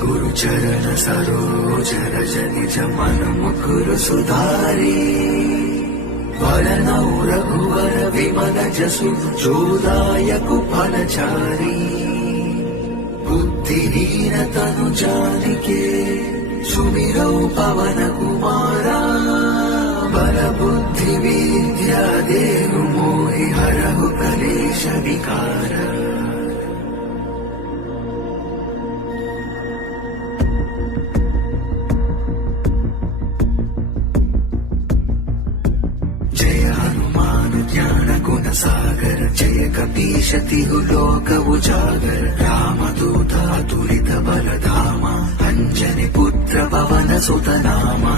गुरु चरण सरोज रज निज मन मुकुर सुधारी वरनौ रघुवर विमल जसु जोदायक फलचारी बुद्धिहीन तनु जानिके सुमिरौ पवन कुमारा बल बुद्धि विद्या देहु मोहि हरहु कलेश विकार। जय हनुमान ज्ञान गुण सागर जय कपीश तिहु लोक उजागर रामदूत अतुलित बल धामा अंजनी पुत्र पवन सुत नामा।